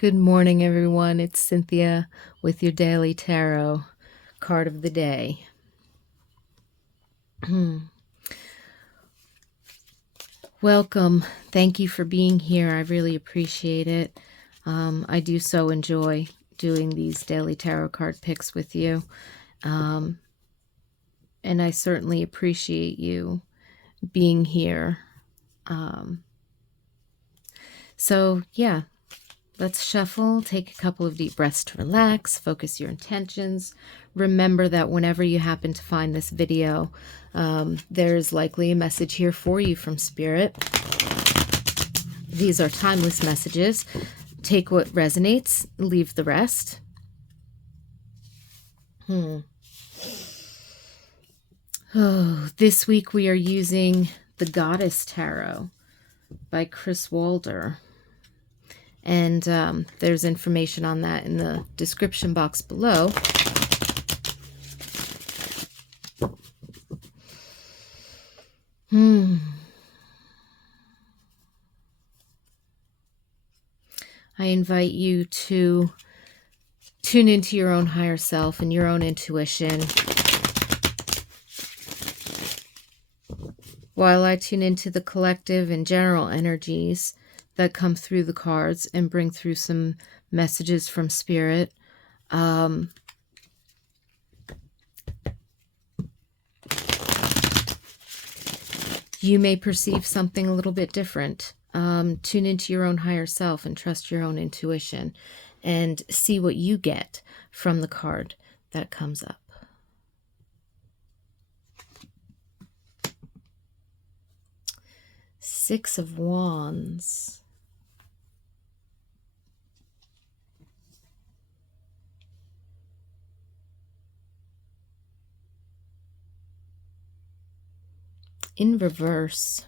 Good morning, everyone. It's Cynthia with your daily tarot card of the day. Welcome. Thank you for being here. I really appreciate it. I do so enjoy doing these daily tarot card picks with you. And I certainly appreciate you being here. So, yeah. Let's shuffle, take a couple of deep breaths to relax, focus your intentions. Remember that whenever you happen to find this video, there's likely a message here for you from Spirit. These are timeless messages. Take what resonates, leave the rest. Oh, this week we are using the Goddess Tarot by Kris Waldherr. And there's information on that in the description box below. I invite you to tune into your own higher self and your own intuition, while I tune into the collective and general energies that come through the cards and bring through some messages from Spirit. You may perceive something a little bit different. Tune into your own higher self and trust your own intuition and see what you get from the card that comes up. Six of Wands. In reverse.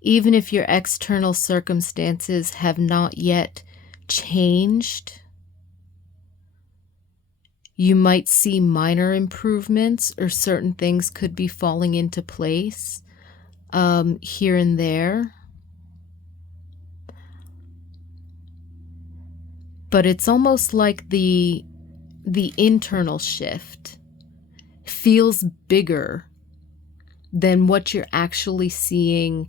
Even if your external circumstances have not yet changed, you might see minor improvements, or certain things could be falling into place here and there. But it's almost like the internal shift feels bigger than what you're actually seeing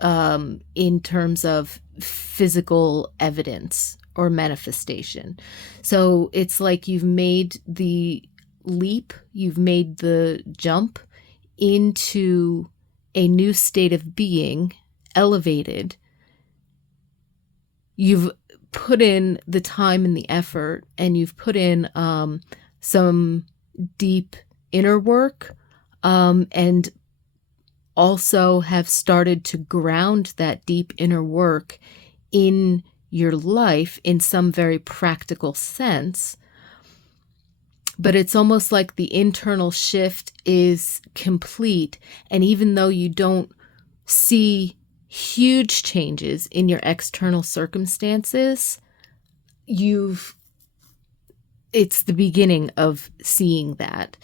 in terms of physical evidence or manifestation. So it's like you've made the leap, you've made the jump into a new state of being, elevated. You've put in the time and the effort, and you've put in some deep inner work, and also have started to ground that deep inner work in your life in some very practical sense. But it's almost like the internal shift is complete, and even though you don't see huge changes in your external circumstances, it's the beginning of seeing that,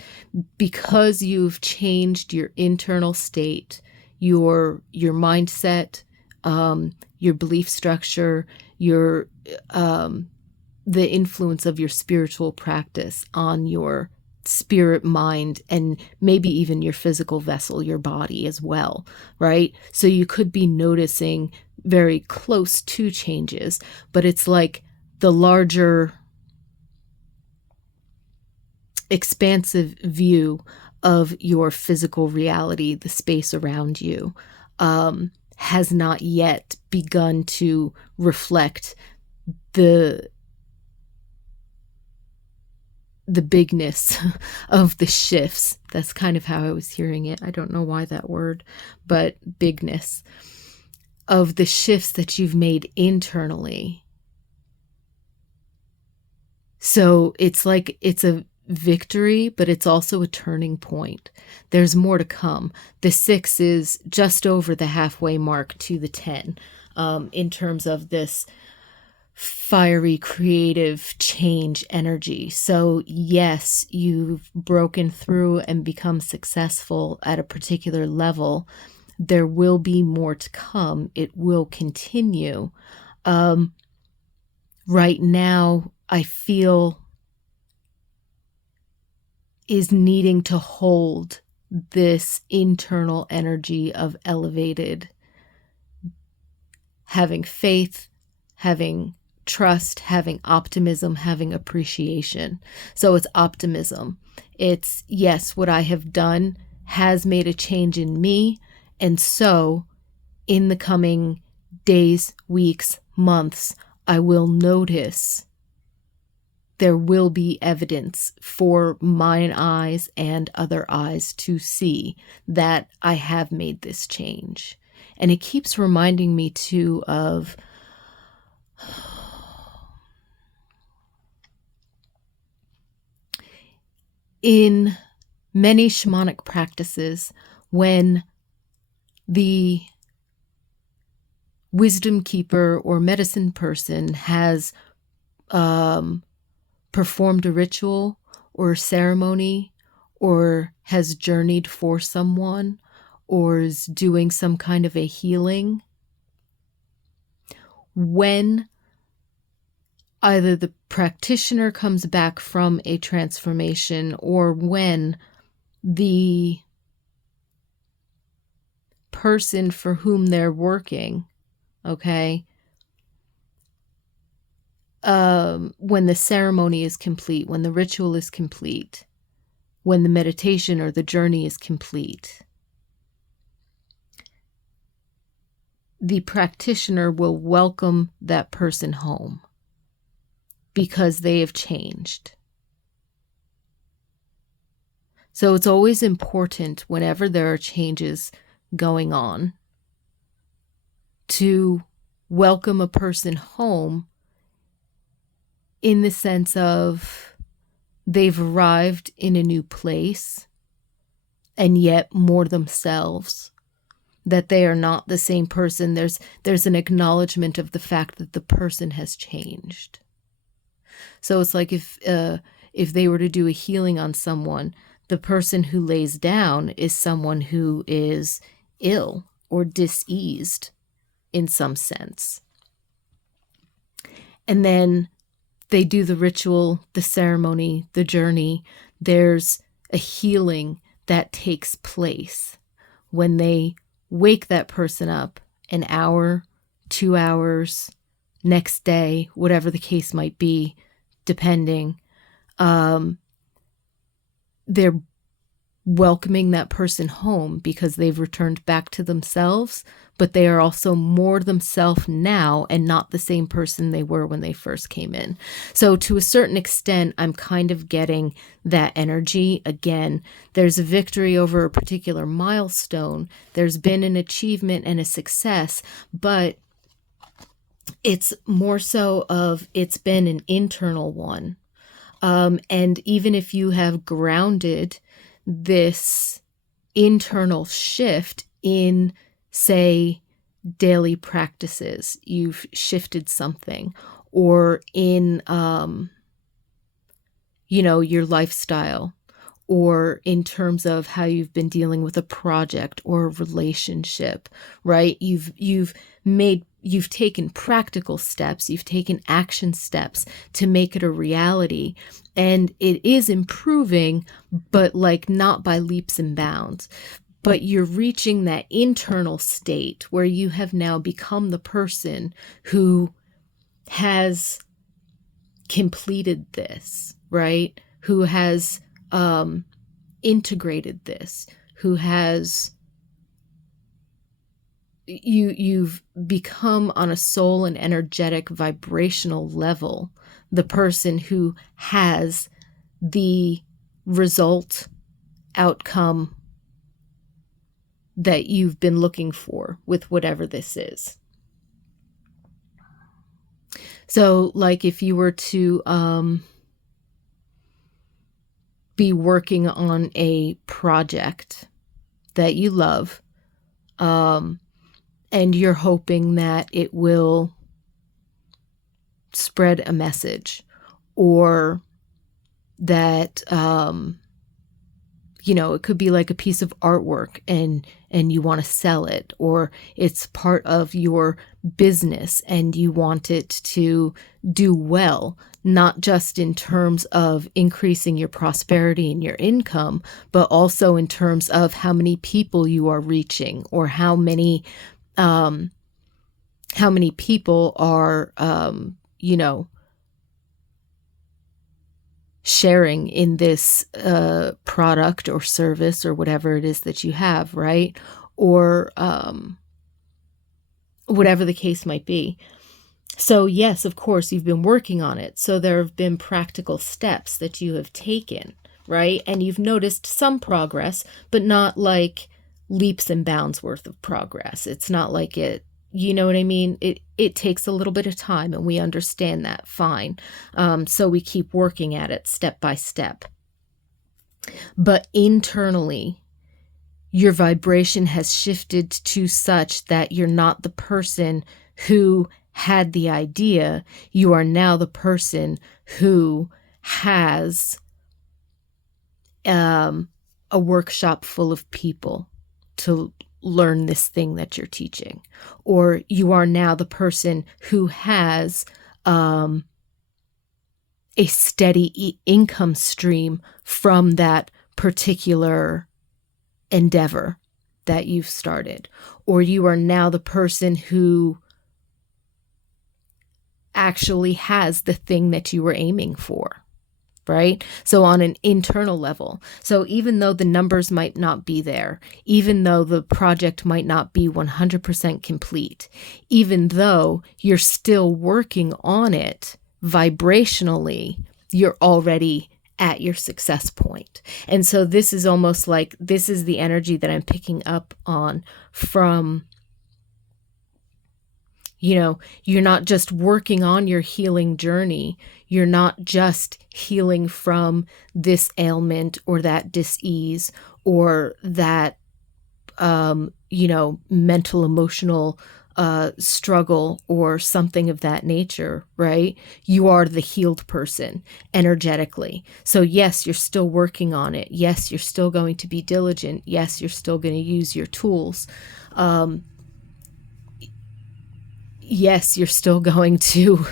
because you've changed your internal state, your mindset, your belief structure, the influence of your spiritual practice on your spirit, mind, and maybe even your physical vessel, your body as well, right? So you could be noticing very close to changes, but it's like the larger expansive view of your physical reality, the space around you, has not yet begun to reflect the bigness of the shifts. That's kind of how I was hearing it. I don't know why that word, but bigness of the shifts that you've made internally. So it's like it's a victory, but it's also a turning point. There's more to come. The 6 is just over the halfway mark to the 10 in terms of this fiery, creative change energy. So yes, you've broken through and become successful at a particular level, There will be more to come. It will continue. Right now, I feel is needing to hold this internal energy of elevated, having faith, having trust, having optimism, having appreciation. So it's optimism. It's, yes, what I have done has made a change in me. And so in the coming days, weeks, months, I will notice there will be evidence for mine eyes and other eyes to see that I have made this change. And it keeps reminding me too of in many shamanic practices, when the wisdom keeper or medicine person has performed a ritual or ceremony, or has journeyed for someone, or is doing some kind of a healing, when either the practitioner comes back from a transformation, or when the person for whom they're working, okay, when the ceremony is complete, when the ritual is complete, when the meditation or the journey is complete, the practitioner will welcome that person home because they have changed. So it's always important, whenever there are changes going on, to welcome a person home in the sense of they've arrived in a new place and yet more themselves, that they are not the same person. There's an acknowledgement of the fact that the person has changed. So it's like if they were to do a healing on someone, the person who lays down is someone who is ill or diseased in some sense. And then they do the ritual, the ceremony, the journey. There's a healing that takes place when they wake that person up an hour, 2 hours, next day, whatever the case might be, depending. They're welcoming that person home because they've returned back to themselves, but they are also more themselves now and not the same person they were when they first came in. So to a certain extent, I'm kind of getting that energy. Again, there's a victory over a particular milestone. There's been an achievement and a success, but it's more so of it's been an internal one. And even if you have grounded this internal shift in, say, daily practices, you've shifted something, or in, your lifestyle, or in terms of how you've been dealing with a project or a relationship, right? You've taken practical steps, you've taken action steps to make it a reality, and it is improving, but like not by leaps and bounds. But you're reaching that internal state where you have now become the person who has completed this, right? Who has integrated this, who has you've become on a soul and energetic vibrational level the person who has the result outcome that you've been looking for with whatever this is. So like if you were to be working on a project that you love, and you're hoping that it will spread a message, or that it could be like a piece of artwork and you want to sell it, or it's part of your business and you want it to do well, not just in terms of increasing your prosperity and your income, but also in terms of how many people you are reaching, or how many people are, sharing in this product or service or whatever it is that you have, right? Or whatever the case might be. So yes, of course, you've been working on it. So there have been practical steps that you have taken, right? And you've noticed some progress, but not like leaps and bounds worth of progress. It's not like it, you know what I mean? It takes a little bit of time, and we understand that, fine. So we keep working at it step by step. But internally, your vibration has shifted to such that you're not the person who had the idea. You are now the person who has a workshop full of people to learn this thing that you're teaching. Or you are now the person who has a steady income stream from that particular endeavor that you've started. Or you are now the person who actually has the thing that you were aiming for, right? So on an internal level. So even though the numbers might not be there, even though the project might not be 100% complete, even though you're still working on it vibrationally, you're already at your success point. And so this is almost like, this is the energy that I'm picking up on from, you're not just working on your healing journey. You're not just healing from this ailment or that dis-ease or that, mental, emotional struggle or something of that nature, right? You are the healed person energetically. So yes, you're still working on it. Yes, you're still going to be diligent. Yes, you're still going to use your tools. Yes, you're still going to,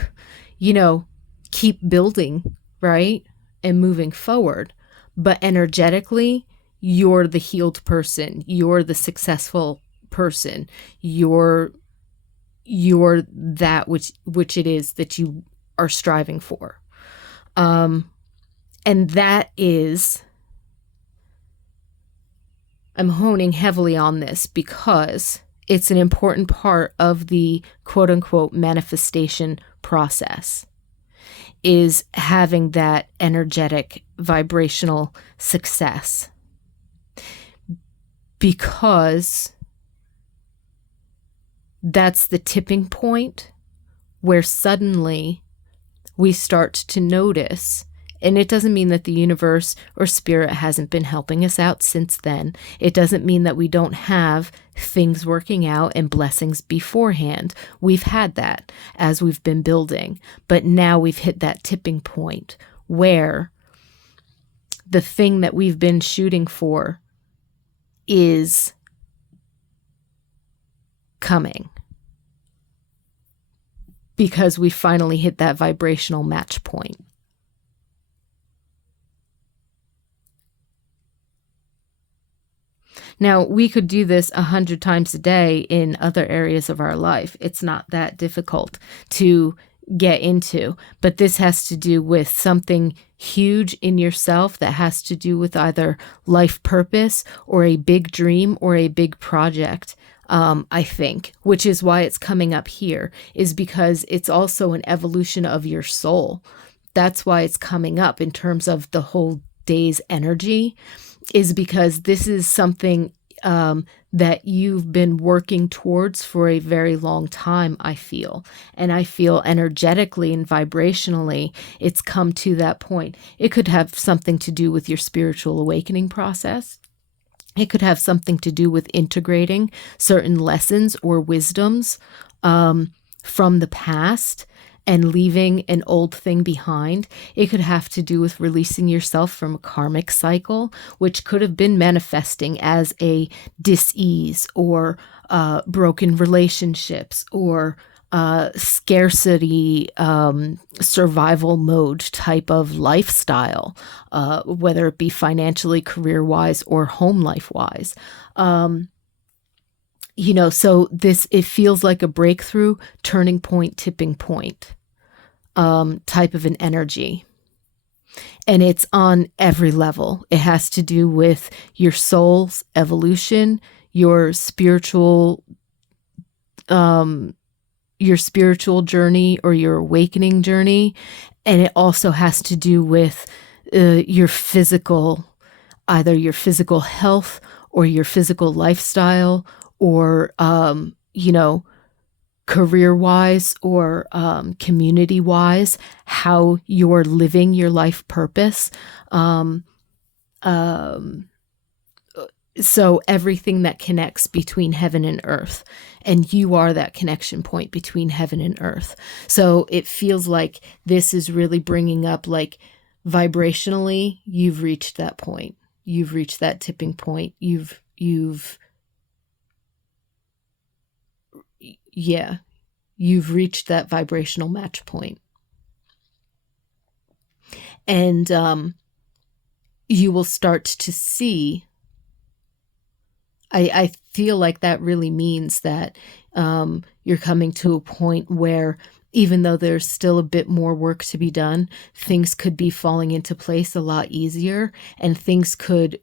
keep building, right? And moving forward. But energetically, you're the healed person. You're the successful person. You're that which it is that you are striving for. And that is, I'm honing heavily on this because it's an important part of the quote unquote manifestation process, is having that energetic vibrational success. Because that's the tipping point where suddenly we start to notice. And it doesn't mean that the universe or spirit hasn't been helping us out since then. It doesn't mean that we don't have things working out and blessings beforehand. We've had that as we've been building. But now we've hit that tipping point where the thing that we've been shooting for is coming. Because we finally hit that vibrational match point. Now, we could do this 100 times a day in other areas of our life. It's not that difficult to get into, but this has to do with something huge in yourself that has to do with either life purpose or a big dream or a big project. I think, which is why it's coming up here, is because it's also an evolution of your soul. That's why it's coming up in terms of the whole day's energy, is because this is something that you've been working towards for a very long time, I feel. And I feel energetically and vibrationally, it's come to that point. It could have something to do with your spiritual awakening process. It could have something to do with integrating certain lessons or wisdoms from the past and leaving an old thing behind. It could have to do with releasing yourself from a karmic cycle, which could have been manifesting as a dis-ease or broken relationships or scarcity, survival mode type of lifestyle, whether it be financially, career-wise, or home life-wise. So it feels like a breakthrough, turning point, tipping point type of an energy. And it's on every level. It has to do with your soul's evolution, your spiritual journey or your awakening journey. And it also has to do with your physical, either your physical health or your physical lifestyle or, career-wise or community-wise, how you're living your life purpose. So everything that connects between heaven and earth, and you are that connection point between heaven and earth. So it feels like this is really bringing up, like, vibrationally, you've reached that point. You've reached that tipping point. You've reached that vibrational match point. And you will start to see, I feel like that really means that you're coming to a point where, even though there's still a bit more work to be done, things could be falling into place a lot easier, and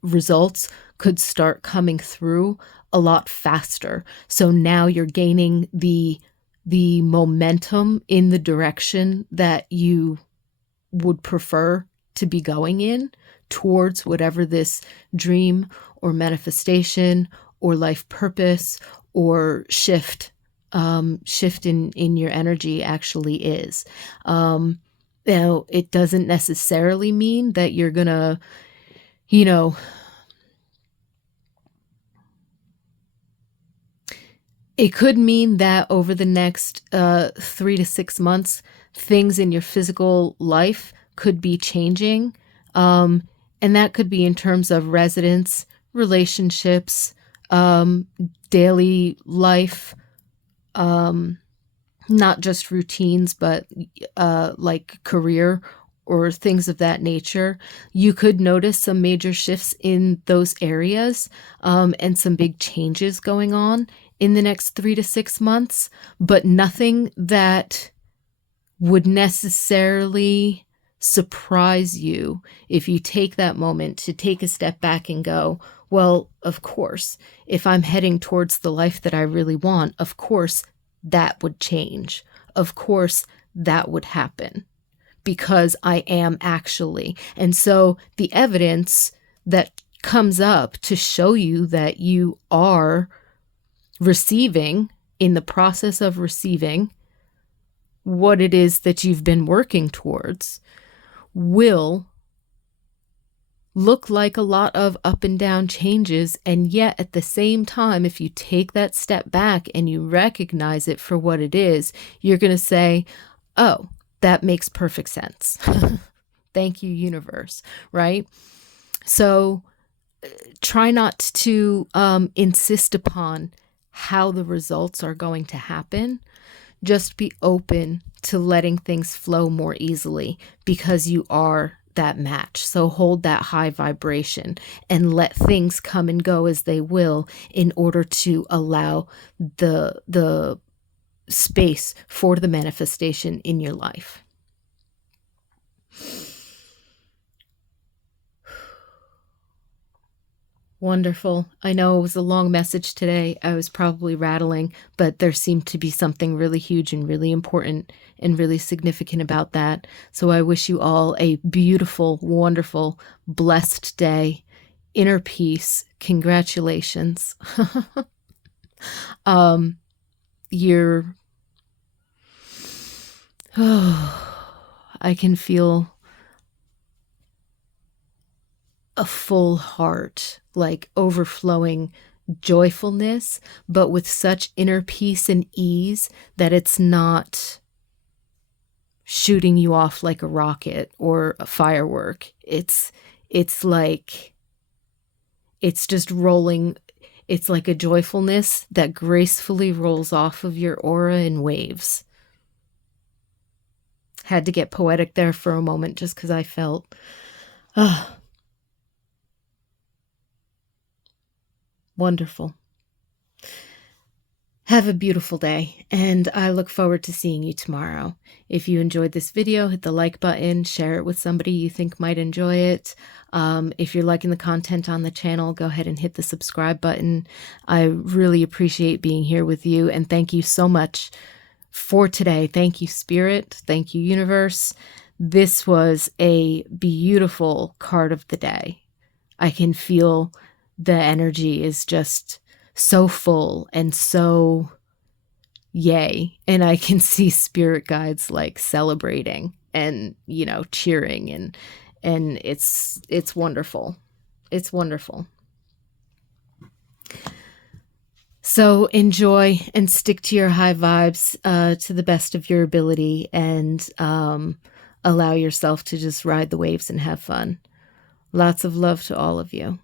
results could start coming through a lot faster. So now you're gaining the momentum in the direction that you would prefer to be going in, towards whatever this dream or manifestation or life purpose or shift in your energy actually is. Now, it doesn't necessarily mean that you're gonna, it could mean that over the next 3 to 6 months, things in your physical life could be changing. And that could be in terms of residence, relationships, daily life, not just routines, but like career or things of that nature. You could notice some major shifts in those areas, and some big changes going on in the next 3 to 6 months, but nothing that would necessarily surprise you if you take that moment to take a step back and go, well, of course, if I'm heading towards the life that I really want, of course, that would change. Of course, that would happen, because I am actually. And so the evidence that comes up to show you that you are receiving, in the process of receiving, what it is that you've been working towards, will look like a lot of up and down changes. And yet at the same time, if you take that step back and you recognize it for what it is, you're going to say, oh, that makes perfect sense. Thank you, universe, right? So try not to insist upon how the results are going to happen. Just be open to letting things flow more easily, because you are that match. So hold that high vibration and let things come and go as they will, in order to allow the space for the manifestation in your life. Wonderful. I know it was a long message today. I was probably rattling, but there seemed to be something really huge and really important and really significant about that. So I wish you all a beautiful, wonderful, blessed day. Inner peace. Congratulations. I can feel a full heart, like overflowing joyfulness, but with such inner peace and ease that it's not shooting you off like a rocket or a firework. It's like, it's just rolling. It's like a joyfulness that gracefully rolls off of your aura in waves. Had to get poetic there for a moment just because I felt, wonderful. Have a beautiful day, and I look forward to seeing you tomorrow. If you enjoyed this video, hit the like button, share it with somebody you think might enjoy it. If you're liking the content on the channel, go ahead and hit the subscribe button. I really appreciate being here with you, and thank you so much for today. Thank you, Spirit. Thank you, Universe. This was a beautiful card of the day. I can feel the energy is just so full and so yay. And I can see spirit guides like celebrating and, you know, cheering, and it's wonderful. It's wonderful. So enjoy and stick to your high vibes to the best of your ability, and allow yourself to just ride the waves and have fun. Lots of love to all of you.